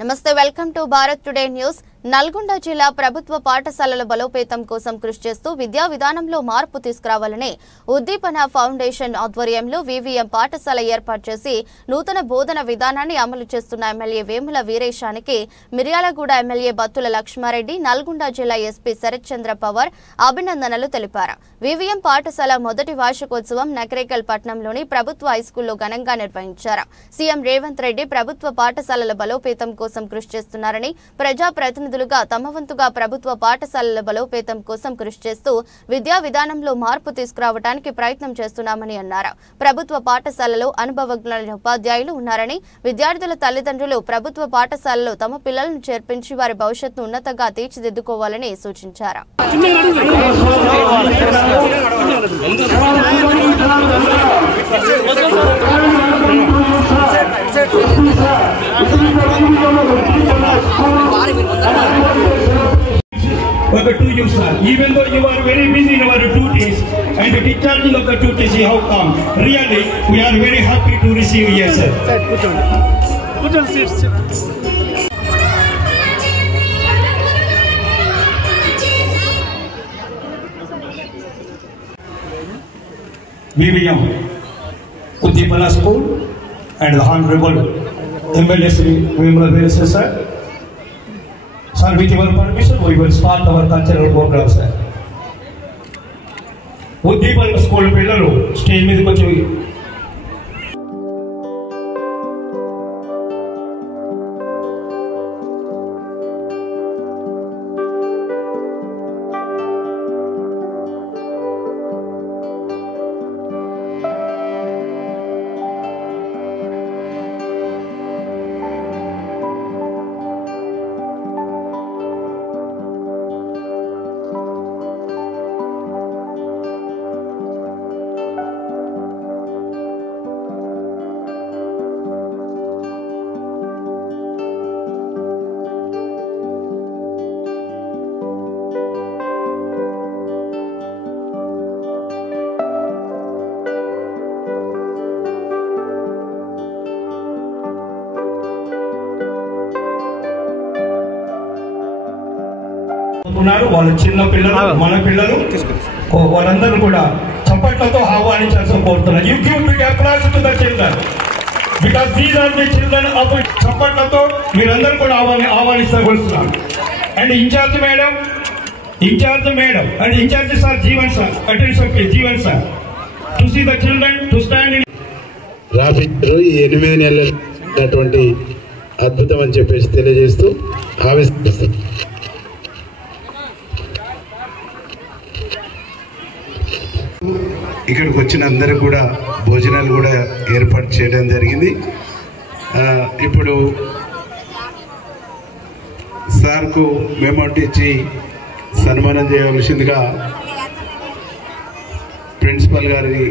నమస్తే welcome to Bharat today news. Nalgonda జిల్లా ప్రభుత్వ పాఠశాలల బలోపేతం కోసం కృషి చేస్తూ విద్యా విధానంలో మార్పు తీసుకురావాలని ఉద్దీపన ఫౌండేషన్ ఆధ్వర్యంలో వివిఎం పాఠశాల ఏర్పాటు చేసి నూతన బోధన విధానాన్ని అమలు చేస్తున్న ఎమ్మెల్యే వేముల వీరేశానికి మిర్యాలగూడ ఎమ్మెల్యే బత్తుల లక్ష్మారెడ్డి, నల్గొండ జిల్లా ఎస్పీ శరత్ చంద్ర పవార్ అభినందనలు తెలిపారు. వివిఎం పాఠశాల మొదటి వార్షికోత్సవం నకరేకల్ పట్టణంలోని ప్రభుత్వ హైస్కూల్లో ఘనంగా నిర్వహించారు. సీఎం రేవంత్ రెడ్డి ప్రభుత్వ పాఠశాలల బలోపేతం కోసం కృషి చేస్తున్నారని, ప్రజాప్రతినిధులుగా తమ వంతుగా ప్రభుత్వ పాఠశాలల బలోపేతం కోసం కృషి చేస్తూ విద్యా విధానంలో మార్పు తీసుకురావడానికి ప్రయత్నం చేస్తున్నామని అన్నారు. ప్రభుత్వ పాఠశాలలో అనుభవజ్ఞులైన ఉపాధ్యాయులు ఉన్నారని, విద్యార్థుల తల్లిదండ్రులు ప్రభుత్వ పాఠశాలలో తమ పిల్లలను చేర్పించి వారి భవిష్యత్తును ఉన్నతంగా తీర్చిదిద్దుకోవాలని సూచించారు. Even though you are very busy in our duties and the discharging of the duties, how come? Really, we are very happy to receive you, sir. Put on seats. VVM, Uddipana School, and the Honorable MLA Sri Vimla Veeresa, sir. Sir, with your permission, we will start our cultural program, sir. Uddipana School పిల్లలు stage మీదకి వచ్చి వాళ్ళ చిన్న పిల్లలు, మన పిల్లలు, వాళ్ళందరూ కూడా చప్పట్లతో ఆహ్వానించాల్సిన కోరుతున్నారు. You give big applause to the children because these are the children of. చప్పట్లతో మీరందరూ కూడా ఆహ్వానిస్తా కోరుతున్నారు. And incharge madam and incharge sir Jeevan sir, attention please, Jeevan sir, to see the children to stand in. రాబోయే ఈ 8 నెలలటువంటి అద్భుతం అని చెప్పేసి తెలియజేస్తూ ఆవిష్కరిస్తాం. ఇక్కడికి వచ్చిన అందరూ కూడా భోజనాలు కూడా ఏర్పాటు చేయడం జరిగింది. ఇప్పుడు సార్కు మెమోంట్ ఇచ్చి సన్మానం చేయవలసిందిగా ప్రిన్సిపల్ గారిని,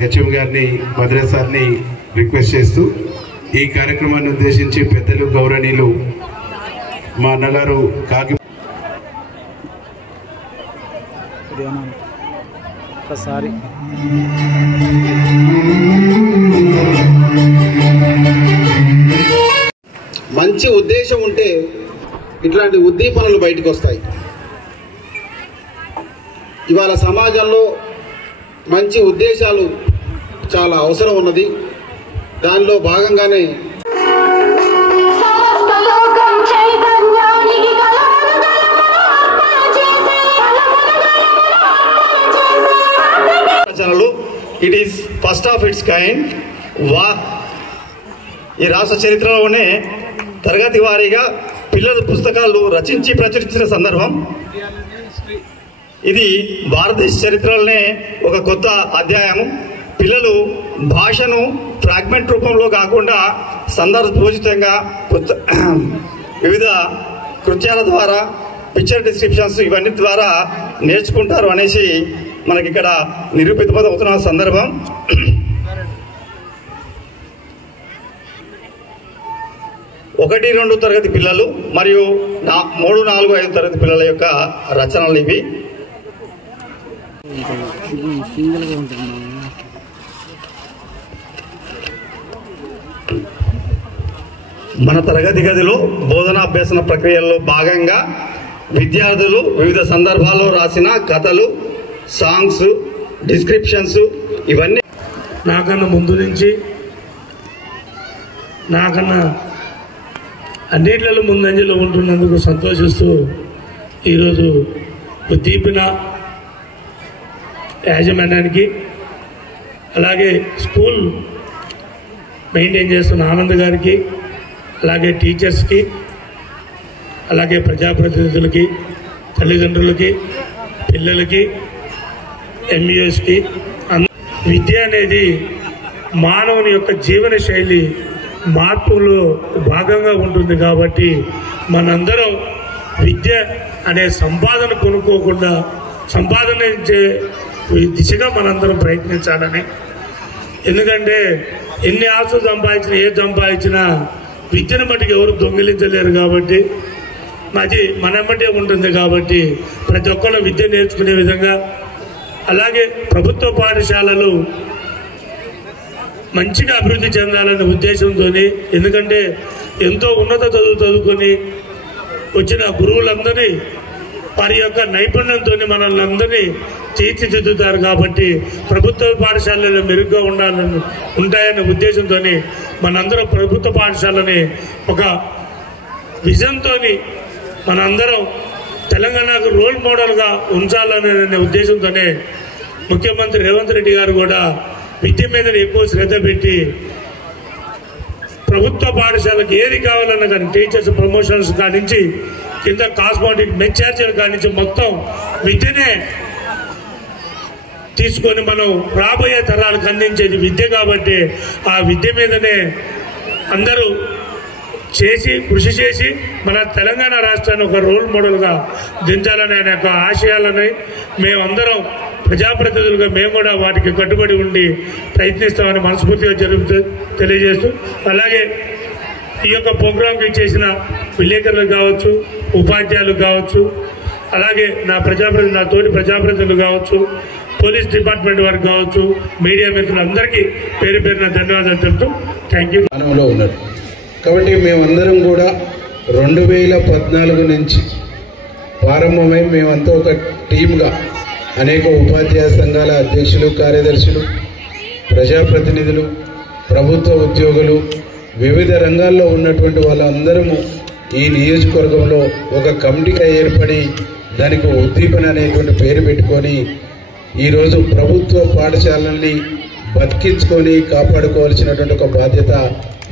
హెచ్ఎం గారిని, మద్రే సార్ని రిక్వెస్ట్ చేస్తూ ఈ కార్యక్రమాన్ని ఉద్దేశించి పెద్దలు గౌరవనీయులు మా అన్నగారు కాకి ఒకసారి మంచి ఉద్దేశం ఉంటే ఇట్లాంటి ఉద్దీపనలు బయటకు వస్తాయి. ఇవాళ సమాజంలో మంచి ఉద్దేశాలు చాలా అవసరం ఉన్నది. దానిలో భాగంగానే it is first of it's kind. ఈ రాష్ట్ర చరిత్రలోనే తరగతి వారీగా పిల్లల పుస్తకాలు రచించి ప్రచురించిన సందర్భం ఇది. భారతదేశ చరిత్రలోనే ఒక కొత్త అధ్యాయం. పిల్లలు భాషను ఫ్రాగ్మెంట్ రూపంలో కాకుండా సందర్భోచితంగా వివిధ కృత్యాల ద్వారా, పిక్చర్ డిస్క్రిప్షన్స్ ఇవన్నీ ద్వారా నేర్చుకుంటారు అనేసి మనకి ఇక్కడ నిరూపితమవుతున్న సందర్భం. 1, 2 తరగతి పిల్లలు మరియు 3, 4, 5 తరగతి పిల్లల యొక్క రచనలు ఇవి. మన తరగతి గదిలో బోధనాభ్యసన ప్రక్రియల్లో భాగంగా విద్యార్థులు వివిధ సందర్భాల్లో రాసిన కథలు, సాంగ్స్, డిస్క్రిప్షన్స్ ఇవన్నీ నాకన్నా ముందు నుంచి నాకన్నా అన్నిట్లలో ముందంజలో ఉంటున్నందుకు సంతోషిస్తూ ఈరోజు ఉద్దీపన యాజమాన్యానికి, అలాగే స్కూల్ మెయింటైన్ చేస్తున్న ఆనంద్ గారికి, అలాగే టీచర్స్కి, అలాగే ప్రజాప్రతినిధులకి, తల్లిదండ్రులకి, పిల్లలకి, ఎంఈఓస్కి, విద్య అనేది మానవుని యొక్క జీవన శైలి మార్పులో భాగంగా ఉంటుంది. కాబట్టి మనందరం విద్య అనే సంపాదన కొనుక్కోకుండా సంపాదనించే దిశగా మనందరం ప్రయత్నించాలని. ఎందుకంటే ఎన్ని ఆస్తులు సంపాదించినా, ఏది సంపాదించినా విద్యను మట్టుకు ఎవరు దొంగిలించలేరు. కాబట్టి అది మనమ్మటే ఉంటుంది. కాబట్టి ప్రతి ఒక్కరు విద్య నేర్చుకునే విధంగా, అలాగే ప్రభుత్వ పాఠశాలలు మంచిగా అభివృద్ధి చెందాలనే ఉద్దేశంతో, ఎందుకంటే ఎంతో ఉన్నత చదువుకొని వచ్చిన గురువులందరినీ వారి యొక్క నైపుణ్యంతో మనల్ని అందరినీ తీర్చిదిద్దుతారు. కాబట్టి ప్రభుత్వ పాఠశాలలో మెరుగ్గా ఉంటాయనే ఉద్దేశంతో మనందరం ప్రభుత్వ పాఠశాలని ఒక విజన్తో మనందరం తెలంగాణకు రోల్ మోడల్గా ఉంచాలనే ఉద్దేశంతోనే ముఖ్యమంత్రి రేవంత్ రెడ్డి గారు కూడా విద్య మీద ఎక్కువ శ్రద్ధ పెట్టి ప్రభుత్వ పాఠశాలకు ఏది కావాలన్నా కానీ టీచర్స్ ప్రమోషన్స్ కానించి కింద కాస్మోటిక్ మెచ్చార్జీల కానించి మొత్తం విద్యనే తీసుకొని మనం రాబోయే తరాలకు అందించేది విద్య. కాబట్టి ఆ విద్య మీదనే అందరూ కృషి చేసి మన తెలంగాణ రాష్ట్రాన్ని ఒక రోల్ మోడల్గా దించాలనే ఆయన యొక్క ఆశయాలని మేమందరం ప్రజాప్రతినిధులుగా మేము కూడా వాటికి కట్టుబడి ఉండి ప్రయత్నిస్తామని మనస్ఫూర్తిగా తెలియజేస్తూ, అలాగే ఈ యొక్క ప్రోగ్రాంకి చేసిన విలేకరులు కావచ్చు, ఉపాధ్యాయులు కావచ్చు, అలాగే నా తోటి ప్రజాప్రతినిధులు కావచ్చు, పోలీస్ డిపార్ట్మెంట్ వారికి కావచ్చు, మీడియా మిత్రులందరికీ పేరు పేరున ధన్యవాదాలు తెలుపుతూ థ్యాంక్ యూ. ఉన్నారు కాబట్టి మేమందరం కూడా 2014 నుంచి ప్రారంభమై మేమంతా ఒక టీమ్గా అనేక ఉపాధ్యాయ సంఘాల అధ్యక్షులు, కార్యదర్శులు, ప్రజాప్రతినిధులు, ప్రభుత్వ ఉద్యోగులు, వివిధ రంగాల్లో ఉన్నటువంటి వాళ్ళందరము ఈ నియోజకవర్గంలో ఒక కమిటీగా ఏర్పడి దానికి ఉద్దీపన అనేటువంటి పేరు పెట్టుకొని ఈరోజు ప్రభుత్వ పాఠశాలల్ని బతికించుకొని కాపాడుకోవాల్సినటువంటి ఒక బాధ్యత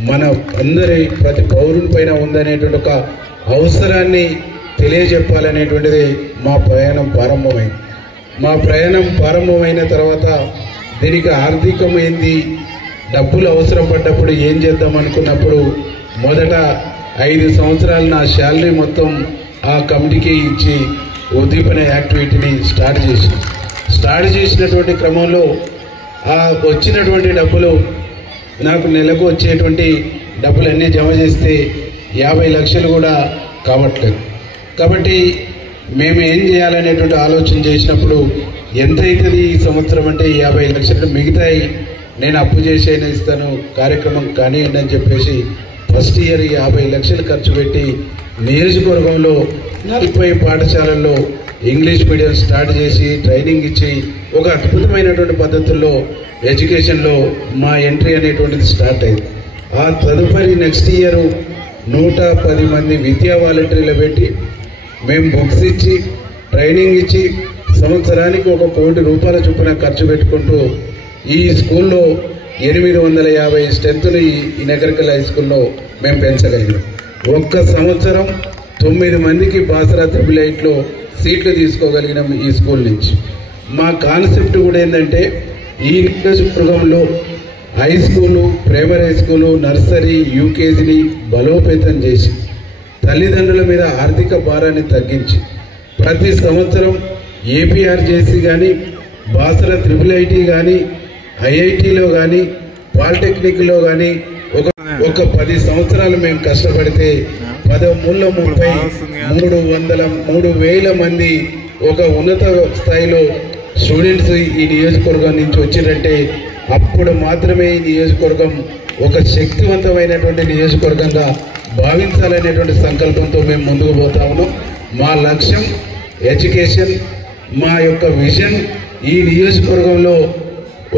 మన అందరి ప్రతి పౌరుని పైన ఉందనేటువంటి ఒక అవసరాన్ని తెలియజెప్పాలనేటువంటిది మా ప్రయాణం ప్రారంభమైంది. మా ప్రయాణం ప్రారంభమైన తర్వాత దీనికి ఆర్థికమైంది డబ్బులు అవసరం పడ్డప్పుడు ఏం చేద్దాం అనుకున్నప్పుడు మొదట 5 సంవత్సరాలు నా శాలరీ మొత్తం ఆ కమిటీకి ఇచ్చి ఉద్దీపన యాక్టివిటీని స్టార్ట్ చేసినటువంటి క్రమంలో ఆ వచ్చినటువంటి డబ్బులు నాకు నెలకు వచ్చేటువంటి డబ్బులన్నీ జమ చేస్తే 50 లక్షలు కూడా కావట్లేదు. కాబట్టి మేము ఏం చేయాలనేటువంటి ఆలోచన చేసినప్పుడు ఎంత అవుతుంది ఈ సంవత్సరం అంటే 50 లక్షలు, మిగతాయి నేను అప్పు చేసైనా ఇస్తాను, కార్యక్రమం కానివ్వండి అని చెప్పేసి ఫస్ట్ ఇయర్ 50 లక్షలు ఖర్చు పెట్టి నియోజకవర్గంలో 40 పాఠశాలల్లో ఇంగ్లీష్ మీడియం స్టార్ట్ చేసి ట్రైనింగ్ ఇచ్చి ఒక అద్భుతమైనటువంటి పద్ధతుల్లో ఎడ్యుకేషన్లో మా ఎంట్రీ అనేటువంటిది స్టార్ట్ అయింది. ఆ తదుపరి నెక్స్ట్ ఇయర్ 110 మంది విద్యా వాలంటీర్లు పెట్టి మేము బుక్స్ ఇచ్చి ట్రైనింగ్ ఇచ్చి సంవత్సరానికి 1 కోటి రూపాయల చొప్పున ఖర్చు పెట్టుకుంటూ ఈ స్కూల్లో 850 స్ట్రెంత్ను ఈ నగరికల్ హై స్కూల్లో మేము పెంచగలిగాం. ఒక్క సంవత్సరం 9 మందికి బాసరా 888లో సీట్లు తీసుకోగలిగినాం ఈ స్కూల్ నుంచి. మా కాన్సెప్ట్ కూడా ఏంటంటే ఈ నియోజకవర్గంలో high school, primary high school, nursery, యూకేజీని బలోపేతం చేసి తల్లిదండ్రుల మీద ఆర్థిక భారాన్ని తగ్గించి ప్రతి సంవత్సరం ఏపీఆర్జేసీ కానీ, బాసరా 888 కానీ, ఐఐటీలో కానీ, పాలిటెక్నిక్లో కానీ ఒక 10 సంవత్సరాలు మేము కష్టపడితే 3,000 మంది ఒక ఉన్నత స్థాయిలో స్టూడెంట్స్ ఈ నియోజకవర్గం నుంచి వచ్చిందంటే అప్పుడు మాత్రమే ఈ నియోజకవర్గం ఒక శక్తివంతమైనటువంటి నియోజకవర్గంగా భావించాలనేటువంటి సంకల్పంతో మేము ముందుకు పోతా ఉన్నాం. మా లక్ష్యం ఎడ్యుకేషన్, మా యొక్క విజన్ ఈ నియోజకవర్గంలో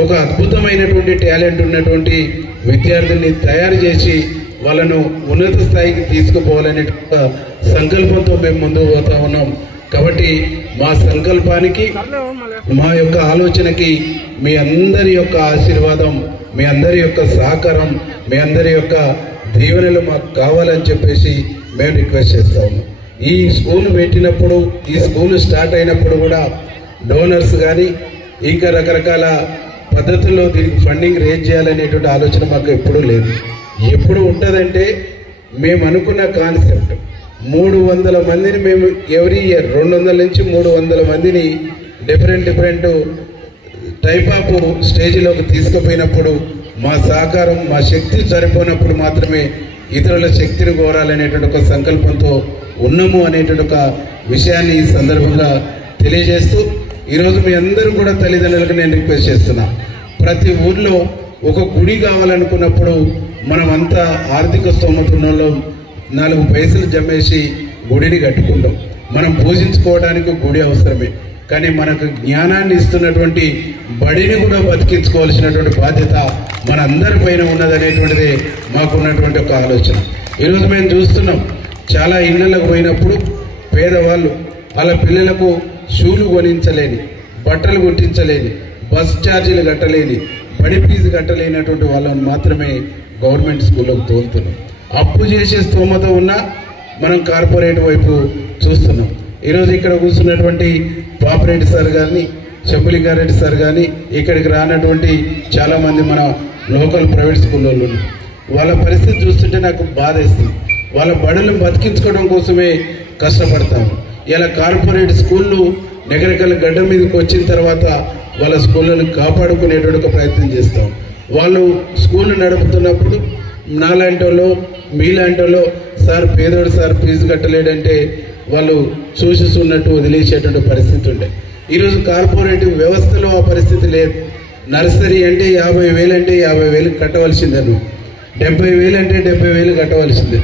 ఒక అద్భుతమైనటువంటి టాలెంట్ ఉన్నటువంటి విద్యార్థుల్ని తయారు చేసి వాళ్ళను ఉన్నత స్థాయికి తీసుకుపోవాలనే సంకల్పంతో మేము ముందుకు పోతా ఉన్నాం. కాబట్టి మా సంకల్పానికి, మా యొక్క ఆలోచనకి మీ అందరి యొక్క ఆశీర్వాదం, మీ అందరి యొక్క సహకారం, మీ అందరి యొక్క దీవెనలు మాకు కావాలని చెప్పేసి మేము రిక్వెస్ట్ చేస్తా ఉన్నాం. ఈ స్కూల్ పెట్టినప్పుడు, ఈ స్కూల్ స్టార్ట్ అయినప్పుడు కూడా డోనర్స్ కానీ ఇంకా రకరకాల పద్ధతుల్లో దీనికి ఫండింగ్ రేజ్ చేయాలనేటువంటి ఆలోచన మాకు ఎప్పుడూ లేదు. ఎప్పుడు ఉంటుందంటే మేము అనుకున్న కాన్సెప్ట్ 300 మందిని మేము ఎవ్రీ ఇయర్ 200 నుంచి 300 మందిని డిఫరెంట్ టైప్ ఆఫ్ స్టేజ్లోకి తీసుకుపోయినప్పుడు మా సహకారం, మా శక్తి సరిపోయినప్పుడు మాత్రమే ఇతరుల శక్తిని కోరాలనేటువంటి ఒక సంకల్పంతో ఉన్నాము అనేటువంటి ఒక విషయాన్ని ఈ సందర్భంగా తెలియజేస్తూ, ఈరోజు మీ అందరూ కూడా తల్లిదండ్రులకు నేను రిక్వెస్ట్ చేస్తున్నా, ప్రతి ఊర్లో ఒక గుడి కావాలనుకున్నప్పుడు మనం అంతా ఆర్థిక స్తోమతలో 4 పైసలు జమ్మేసి గుడిని కట్టుకుంటాం. మనం పూజించుకోవడానికి గుడి అవసరమే, కానీ మనకు జ్ఞానాన్ని ఇస్తున్నటువంటి బడిని కూడా బతికించుకోవాల్సినటువంటి బాధ్యత మనందరిపైన ఉన్నదనేటువంటిది మాకున్నటువంటి ఒక ఆలోచన. ఈరోజు మేము చూస్తున్నాం, చాలా ఇళ్లకు పోయినప్పుడు పేదవాళ్ళు వాళ్ళ పిల్లలకు షూలు కొనించలేని, బట్టలు కుట్టించలేని, బస్ ఛార్జీలు కట్టలేని, బడి ఫీజు కట్టలేనటువంటి వాళ్ళని మాత్రమే గవర్నమెంట్ స్కూల్లోకి తోలుతున్నాం. అప్పు చేసే స్తోమత ఉన్నా మనం కార్పొరేట్ వైపు చూస్తున్నాం. ఈరోజు ఇక్కడ కూర్చున్నటువంటి పాపరెడ్డి సార్ కానీ, శంభులింగారెడ్డి సార్ కానీ, ఇక్కడికి రానటువంటి చాలామంది మన లోకల్ ప్రైవేట్ స్కూల్లో ఉన్నారు. వాళ్ళ పరిస్థితి చూస్తుంటే నాకు బాధ వేస్తుంది. వాళ్ళ బడులను బతికించుకోవడం కోసమే కష్టపడతాము. ఇలా కార్పొరేట్ స్కూళ్ళు నెగరకల గడ్డ మీదకి వచ్చిన తర్వాత వాళ్ళ స్కూళ్ళను కాపాడుకునేటువంటి ఒక ప్రయత్నం చేస్తాం. వాళ్ళు స్కూళ్ళు నడుపుతున్నప్పుడు నాలాంటి వాళ్ళు, మీలాంటి వాళ్ళు, సార్ పేదోడు సార్ ఫీజు కట్టలేడంటే వాళ్ళు చూసిస్తున్నట్టు వదిలేసేటువంటి పరిస్థితి ఉండే. ఈరోజు కార్పొరేటివ్ వ్యవస్థలో ఆ పరిస్థితి లేదు. నర్సరీ అంటే 50,000 అంటే 50,000 కట్టవలసిందే, 70,000 అంటే 70,000 కట్టవలసిందే.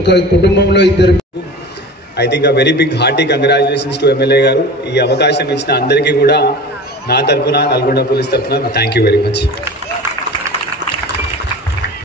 ఒక కుటుంబంలో ఇద్దరు. I think a very big hearty congratulations to MLA గారు. ఈ అవకాశం ఇచ్చిన అందరికీ కూడా నా తరఫున, నల్గొండ పోలీస్ తరఫున థ్యాంక్ యూ వెరీ మచ్.